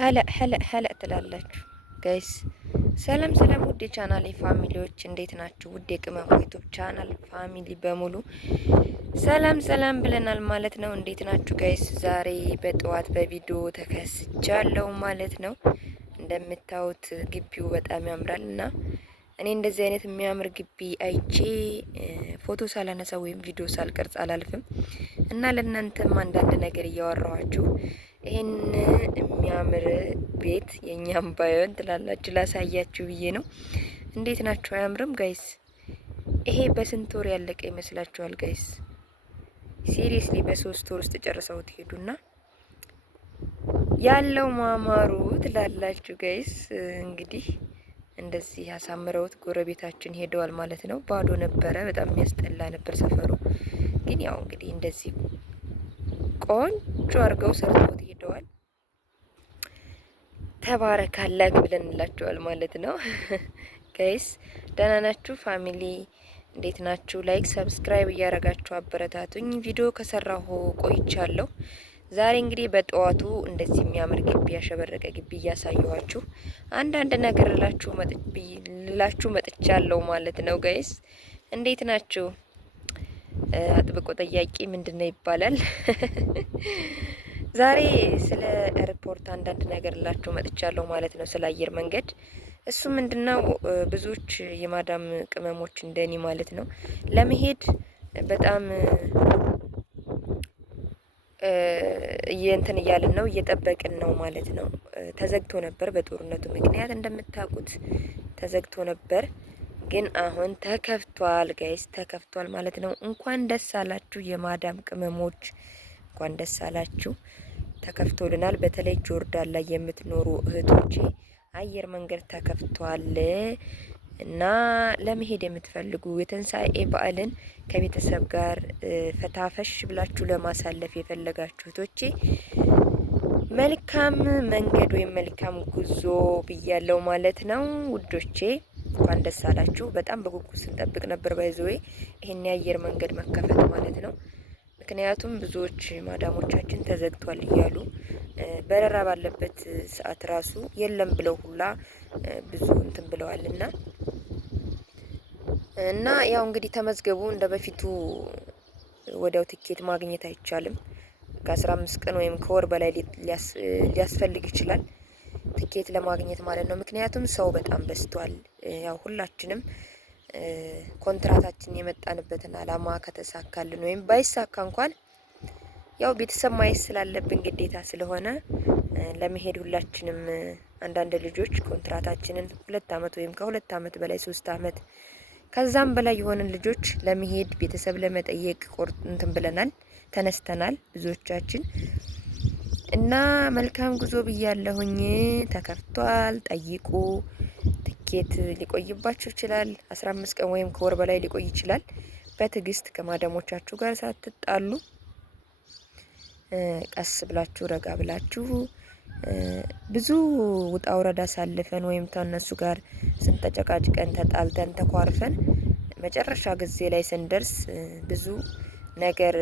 ሀለ ትላላችሁ ጋይስ። ሰላም ሰላም፣ ውድ የቻናል ፋሚሊዎች እንዴት ናችሁ? ውድ የቅመም ዩቲዩብ ቻናል ፋሚሊ በሙሉ ሰላም ሰላም ብለናል ማለት ነው። እንዴት ናችሁ ጋይስ? ዛሬ በጠዋት በቪዲዮ ተከስቻለሁ ማለት ነው። እንደምታዩት ግቢው በጣም ያምራል እና እኔ እንደዚህ አይነት የሚያምር ግቢ አይቼ ፎቶ ሳላነሳ ወይም ቪዲዮ ሳልቀርጽ አላልፍም እና ለእናንተም አንዳንድ ነገር እያወራኋችሁ ይሄን የሚያምር ቤት የኛም ባይሆን ትላላችሁ ላሳያችሁ ብዬ ነው። እንዴት ናችሁ? አያምርም ጋይስ? ይሄ በስንት ወር ያለቀ ይመስላችኋል ጋይስ? ሲሪየስሊ በ3 ወር ውስጥ ጨርሰው ትሄዱና ያለው ማማሩ ትላላችሁ ጋይስ። እንግዲህ እንደዚህ ያሳምረውት ጎረቤታችን ሄደዋል ማለት ነው። ባዶ ነበረ፣ በጣም የሚያስጠላ ነበር ሰፈሩ። ግን ያው እንግዲህ እንደዚህ ቆንጆ አድርገው ሰርተውት ሄደዋል። ተባረካላክ ብለንላችኋል ማለት ነው። ጋይስ ደህና ናችሁ? ፋሚሊ እንዴት ናችሁ? ላይክ ሰብስክራይብ እያረጋችሁ አበረታቱኝ። ቪዲዮ ከሰራሁ ቆይቻለሁ። ዛሬ እንግዲህ በጠዋቱ እንደዚህ የሚያምር ግቢ ያሸበረቀ ግቢ እያሳየኋችሁ አንዳንድ ነገር ልላችሁ መጥቻለሁ ማለት ነው። ጋይስ እንዴት ናችሁ? አጥብቆ ጠያቂ ምንድነው ይባላል። ዛሬ ስለ ኤርፖርት አንዳንድ ነገር ልላችሁ መጥቻለሁ ማለት ነው፣ ስለ አየር መንገድ። እሱ ምንድነው ብዙዎች የማዳም ቅመሞች እንደኔ ማለት ነው ለመሄድ በጣም እንትን እያልን ነው፣ እየጠበቅን ነው ማለት ነው። ተዘግቶ ነበር በጦርነቱ ምክንያት እንደምታውቁት ተዘግቶ ነበር። ግን አሁን ተከፍቷል ጋይስ፣ ተከፍቷል ማለት ነው። እንኳን ደስ አላችሁ የማዳም ቅመሞች፣ እንኳን ደስ አላችሁ። ተከፍቶልናል። በተለይ ጆርዳን ላይ የምትኖሩ እህቶቼ አየር መንገድ ተከፍቷል እና ለመሄድ የምትፈልጉ የትንሳኤ በዓልን ከቤተሰብ ጋር ፈታፈሽ ብላችሁ ለማሳለፍ የፈለጋችሁ እህቶቼ መልካም መንገድ ወይም መልካም ጉዞ ብያለው ማለት ነው ውዶቼ። እንኳን ደስ አላችሁ። በጣም በጉጉት ስንጠብቅ ነበር ባይዘዌ ይሄን የአየር መንገድ መከፈት ማለት ነው። ምክንያቱም ብዙዎች ማዳሞቻችን ተዘግቷል እያሉ በረራ ባለበት ሰዓት ራሱ የለም ብለው ሁላ ብዙ እንትን ብለዋልና እና ያው እንግዲህ ተመዝገቡ። እንደ በፊቱ ወዲያው ትኬት ማግኘት አይቻልም። ከ15 ቀን ወይም ከወር በላይ ሊያስፈልግ ይችላል ትኬት ለማግኘት ማለት ነው። ምክንያቱም ሰው በጣም በዝቷል። ያው ሁላችንም ኮንትራታችን የመጣንበትን አላማ ከተሳካልን ወይም ባይሳካ እንኳን ያው ቤተሰብ ማየት ስላለብን ግዴታ ስለሆነ ለመሄድ ሁላችንም አንዳንድ ልጆች ኮንትራታችንን 2 አመት ወይም ከ2 አመት በላይ 3 አመት ከዛም በላይ የሆነን ልጆች ለመሄድ ቤተሰብ ለመጠየቅ እንትን ብለናል፣ ተነስተናል ብዙዎቻችን እና መልካም ጉዞ ብያለሁኝ። ተከፍቷል፣ ጠይቁ። ትኬት ሊቆይባችሁ ይችላል። 15 ቀን ወይም ከወር በላይ ሊቆይ ይችላል። በትዕግስት ከማዳሞቻችሁ ጋር ሳትጣሉ ቀስ ብላችሁ ረጋ ብላችሁ ብዙ ውጣ ውረዳ ሳልፈን ወይም ተነሱ ጋር ስንተጨቃጭቀን ተጣልተን ተኳርፈን መጨረሻ ጊዜ ላይ ስንደርስ ብዙ ነገር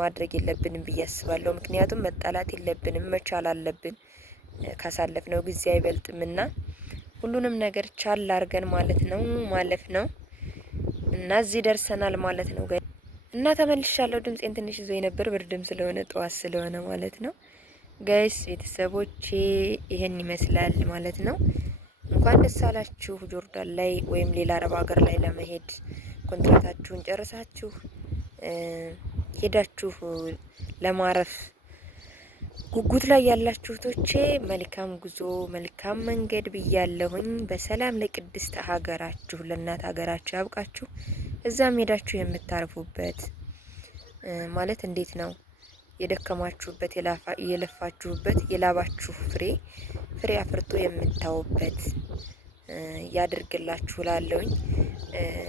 ማድረግ የለብንም ብዬ አስባለሁ። ምክንያቱም መጣላት የለብንም፣ መቻል አለብን። ካሳለፍነው ጊዜ አይበልጥምና ሁሉንም ነገር ቻል አድርገን ማለት ነው ማለፍ ነው እና እዚህ ደርሰናል ማለት ነው እና ተመልሻለሁ። ድምጼን ትንሽ ይዞ የነበር ብርድም ስለሆነ ጠዋት ስለሆነ ማለት ነው ጋይስ። ቤተሰቦቼ ይሄን ይመስላል ማለት ነው። እንኳን ደስ አላችሁ ጆርዳን ላይ ወይም ሌላ አረብ ሀገር ላይ ለመሄድ ኮንትራታችሁን ጨርሳችሁ ሄዳችሁ ለማረፍ ጉጉት ላይ ያላችሁ እህቶቼ መልካም ጉዞ መልካም መንገድ ብያለሁኝ። በሰላም ለቅድስት ሀገራችሁ ለእናት ሀገራችሁ ያብቃችሁ። እዛም ሄዳችሁ የምታርፉበት ማለት እንዴት ነው የደከማችሁበት የለፋችሁበት የላባችሁ ፍሬ አፍርቶ የምታውበት ያድርግላችሁ ላለሁኝ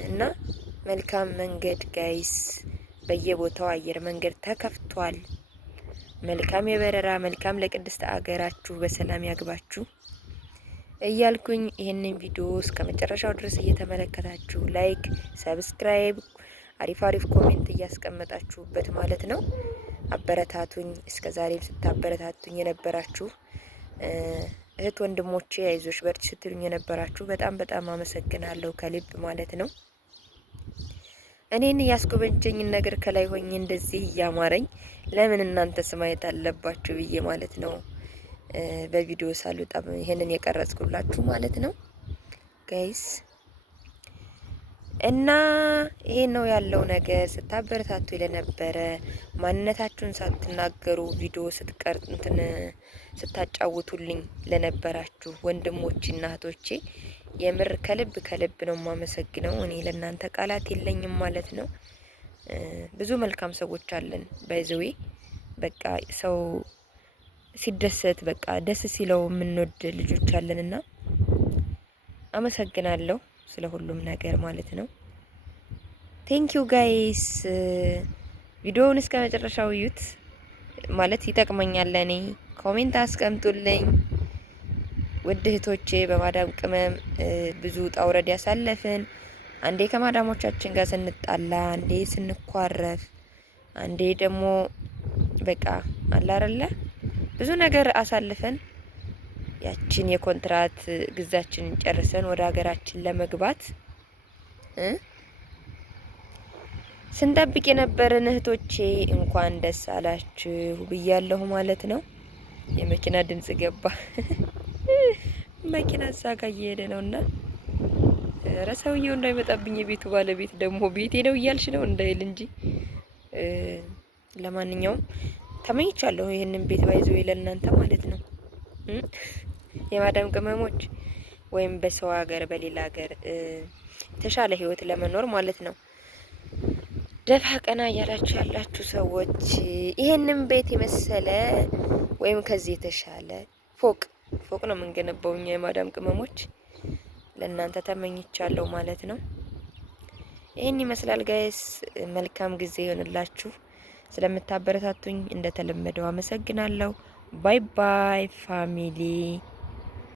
እና መልካም መንገድ ጋይስ። በየቦታው አየር መንገድ ተከፍቷል። መልካም የበረራ መልካም ለቅድስት አገራችሁ በሰላም ያግባችሁ እያልኩኝ ይህንን ቪዲዮ እስከ መጨረሻው ድረስ እየተመለከታችሁ ላይክ፣ ሰብስክራይብ፣ አሪፍ ኮሜንት እያስቀመጣችሁበት ማለት ነው አበረታቱኝ። እስከ ዛሬም ስታበረታቱኝ የነበራችሁ እህት ወንድሞቼ አይዞሽ በርቺ ስትሉኝ የነበራችሁ በጣም አመሰግናለሁ ከልብ ማለት ነው። እኔን ያስጎበኘኝን ነገር ከላይ ሆኜ እንደዚህ እያማረኝ ለምን እናንተ ማየት አለባችሁ ብዬ ማለት ነው በቪዲዮ ሳልወጣ ይሄንን የቀረጽኩላችሁ ማለት ነው ጋይስ። እና ይሄን ነው ያለው ነገር። ስታበረታቱ ለነበረ ማንነታችሁን ሳትናገሩ ቪዲዮ ስታጫውቱልኝ ለነበራችሁ ወንድሞችና እህቶቼ የምር ከልብ ነው የማመሰግነው። እኔ ለእናንተ ቃላት የለኝም ማለት ነው። ብዙ መልካም ሰዎች አለን ባይዘዌ በቃ ሰው ሲደሰት በቃ ደስ ሲለው የምንወድ ልጆች አለንና አመሰግናለሁ ስለ ሁሉም ነገር ማለት ነው። ቴንኪዩ ጋይስ። ቪዲዮውን እስከ መጨረሻው እዩት ማለት ይጠቅመኛል ለኔ። ኮሜንት አስቀምጡልኝ ውድ እህቶቼ። በማዳም ቅመም ብዙ ውጣ ውረድ ያሳለፍን፣ አንዴ ከማዳሞቻችን ጋር ስንጣላ፣ አንዴ ስንኳረፍ፣ አንዴ ደግሞ በቃ አለ አይደለ ብዙ ነገር አሳልፈን ያችን የኮንትራት ግዛችንን ጨርሰን ወደ ሀገራችን ለመግባት ስንጠብቅ የነበረን እህቶቼ እንኳን ደስ አላችሁ ብያለሁ ማለት ነው። የመኪና ድምጽ ገባ። መኪና እዛ ጋር እየሄደ ነውና ኧረ ሰውዬው እንዳይመጣብኝ የቤቱ ባለቤት ደግሞ ቤቴ ነው እያልሽ ነው እንዳይል እንጂ ለማንኛውም ተመኝቻለሁ ይሄንን ቤት ባይዘው ለእናንተ ማለት ነው። የማዳም ቅመሞች ወይም በሰው ሀገር በሌላ ሀገር የተሻለ ህይወት ለመኖር ማለት ነው ደፋ ቀና እያላችሁ ያላችሁ ሰዎች ይሄንን ቤት የመሰለ ወይም ከዚህ የተሻለ ፎቅ ነው የምንገነባው እኛ የማዳም ቅመሞች ለእናንተ ተመኝቻለሁ ማለት ነው። ይሄን ይመስላል ጋይስ። መልካም ጊዜ ይሆንላችሁ። ስለምታበረታቱኝ እንደተለመደው አመሰግናለሁ። ባይ ባይ ፋሚሊ